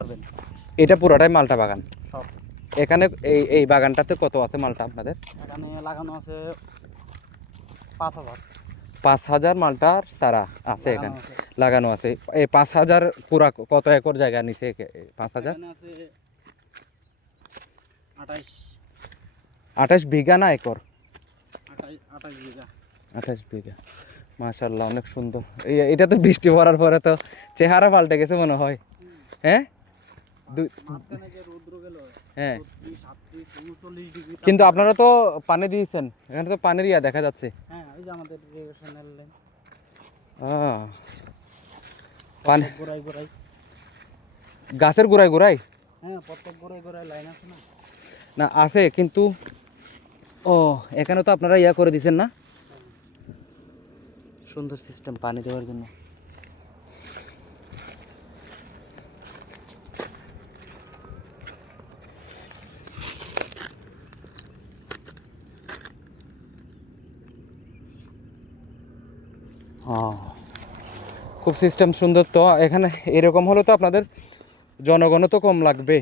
পারবেন। এটা পুরোটাই মালটা বাগান। সব এখানে এই বাগানটাতে কত আছে মালটা আপনাদের? এখানে লাগানো আছে 5,000 5,000 মালটার চারা আছে লাগানো এখানে আছে। লাগানো আছে। এই 5,000 পুরা কত একর জায়গা নিচে 5,000? এখানে আছে 28 28 বিঘা না একর? 28 বিঘা। 28 বিঘা, মাশাআল্লাহ অনেক সুন্দর। এটা তো বৃষ্টি পড়ার পরে তো চেহারা পাল্টে গেছে মনে হয়। হ্যাঁ মাঝখানে যে রৌদ্র গেল, হ্যাঁ 30, 38, 39 ডিগ্রি। কিন্তু আপনারা তো পানি দিয়েছেন, এখানে তো পানির ইয়া দেখা যাচ্ছে। হ্যাঁ, এই যে আমাদের ইরিগেশনাল লাইন। পানি গোড়ায় গোড়ায়। গাছের গোড়ায় গোড়ায়? হ্যাঁ, প্রত্যেক গোড়ায় গোড়ায় লাইন আছে না? না আছে, কিন্তু ও এখানে তো আপনারা ইয়া করে দিয়েছেন না, সুন্দর সিস্টেম পানি দেওয়ার জন্য। খুব সিস্টেম সুন্দর। তো এখানে এরকম হলে তো আপনাদের জনগণও তো কম লাগবে,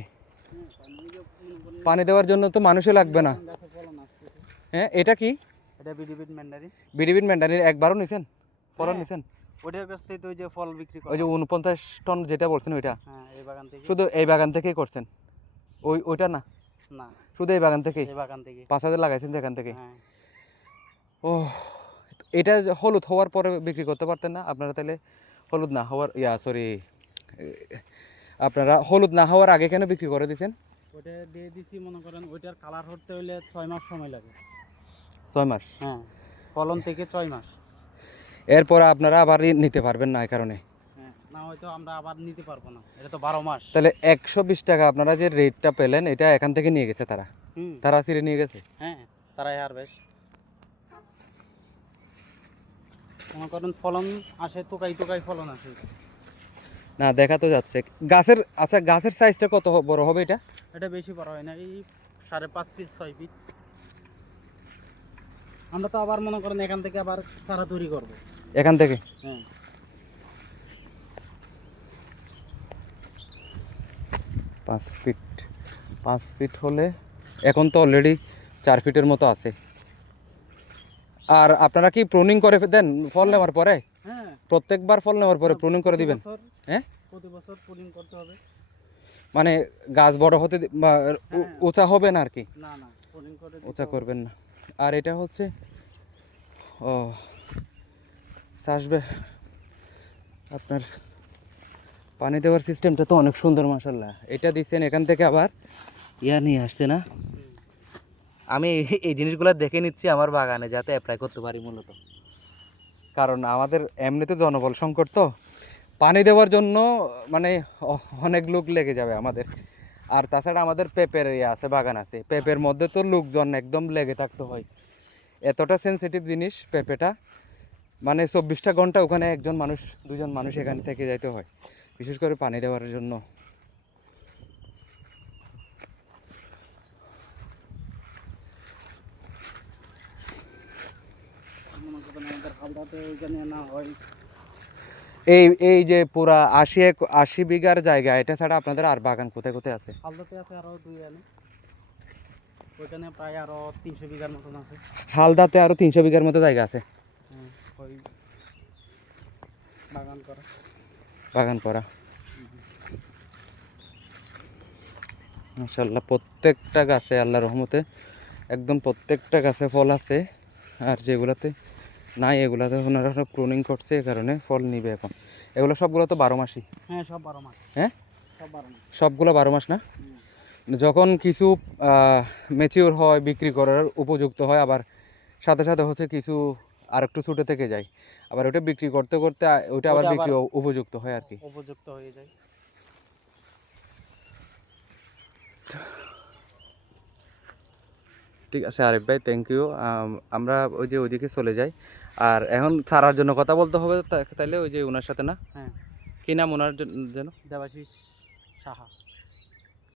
পানি দেওয়ার জন্য তো মানুষই লাগবে না। হ্যাঁ, এটা কি? এটা বিডিবিট ম্যান্ডারিন। বিডিবিট ম্যান্ডারিন একবারও নিছেন, ফলন নিছেন? ওটার কাছ থেকে তো ওই যে ফল বিক্রি করে। ওই যে 49 টন যেটা বলছেন ওইটা? হ্যাঁ, এই বাগান থেকে। শুধু এই বাগান থেকেই করছেন? ওইটা না, না, শুধু এই বাগান থেকেই? এই বাগান থেকে 5,000 লাগাইছেন যেখান থেকে? হ্যাঁ। ও, এটা হলুদ হওয়ার পরে বিক্রি করতে পারতেন না আপনারা তাহলে? হলুদ না হওয়ার আপনারা হলুদ না হওয়ার আগে কেন বিক্রি করে দিয়েছেন? ওটা দিয়ে দিছি, মনে করেন ওইটার কালার হতে হইলে 6 মাস সময় লাগে। 6 মাস? হ্যাঁ, ফলন থেকে 6 মাস। এরপর আপনারা আবার নিতে পারবেন না এই কারণে? হ্যাঁ, না হয়তো আমরা আবার নিতে পারবো না, এটা তো 12 মাস। তাহলে 120 টাকা আপনারা যে রেটটা পেলেন এটা এখান থেকে নিয়ে গেছে তারা? তারা ছিঁড়ে নিয়ে গেছে? হ্যাঁ, তারাই হারভেস্ট। মনে করেন ফলন আসে, টোকাই টোকাই ফলন আসে। না, দেখা তো যাচ্ছে গাছের। আচ্ছা, গাছের সাইজটা কত বড় হবে এটা? এটা বেশি বড় হয় না, এই 5.5 ফিট 6 ফিট। আমরা তো আবার মনে করেন এখান থেকে আবার চারা তৈরি করব এখান থেকে? হ্যাঁ। 5 ফিট, 5 ফিট হলে এখন তো অলরেডি 4 ফিটের মতো আছে। আর আপনারা কি প্রুনিং করে দেন ফল নেওয়ার পরে? হ্যাঁ, প্রত্যেকবার ফল নেওয়ার পরে প্রুনিং করে দিবেন? হ্যাঁ, প্রতি বছর প্রুনিং করতে হবে। মানে গাছ বড় হতে বা উঁচা হবে না আর কি? না না, প্রুনিং করে উঁচা করবেন না। আর এটা হচ্ছে ও চাষবে আপনার পানি দেওয়ার সিস্টেমটা তো অনেক সুন্দর মাশাআল্লাহ। এটা দিচ্ছেন এখান থেকে আবার ইয়া নিয়ে আসছে না? আমি এই জিনিসগুলো দেখে নিচ্ছি আমার বাগানে যাতে অ্যাপ্লাই করতে পারি মূলত, কারণ আমাদের এমনিতে জনবল সংকট, তো পানি দেওয়ার জন্য মানে অনেক লোক লেগে যাবে আমাদের। আর তাছাড়া আমাদের পেঁপের ইয়ে আছে, বাগান আছে, পেঁপের মধ্যে তো লোকজন একদম লেগে থাকতে হয়। এতটা সেন্সিটিভ জিনিস পেঁপেটা, মানে 24টা ঘন্টা ওখানে একজন মানুষ, দুজন মানুষ এখানে থেকে যাইতে হয়, বিশেষ করে পানি দেওয়ার জন্য। মনে করেন আমাদের হালদাতে ওইখানে না হয়। এই যে পুরা 80 বিঘার জায়গা, এটা ছাড়া আপনাদের আর বাগান কোথায় কোথায় আছে? হালদাতে আছে আরো 2 আনি, ওইখানে প্রায় আরো 300 বিঘার মতন আছে। হালদাতে আরো 300 বিঘার মতো জায়গা আছে ওই বাগান করা। বাগান করা। মাশাআল্লাহ, প্রত্যেকটা গাছে আল্লাহর রহমতে একদম প্রত্যেকটা গাছে ফল আছে। আর যেগুলাতে নাই এগুলাতে ওনারা প্রুনিং করছে, এই কারণে ফল নিবে এখন। এগুলো সবগুলো তো 12 মাসই? হ্যাঁ, সব 12 মাস। হ্যাঁ, সব 12 মাস। সবগুলো 12 মাস না? যখন কিছু ম্যাচিওর হয়, বিক্রি করার উপযুক্ত হয়, আবার সাথে সাথে হচ্ছে কিছু আর একটু ছুটে থেকে যায়, আবার ওটা বিক্রি করতে করতে ওইটা আবার বিক্রি উপযুক্ত হয় আর কি। উপযুক্ত হয়ে যায়। ঠিক আছে আরিফ ভাই, থ্যাংক ইউ। আমরা ওই যে ওইদিকে চলে যাই। আর এখন ছাড়ার জন্য কথা বলতে হবে তাইলে ওই যে ওনার সাথে না? হ্যাঁ। কি নাম ওনার যেন? দেবাশিস সাহা।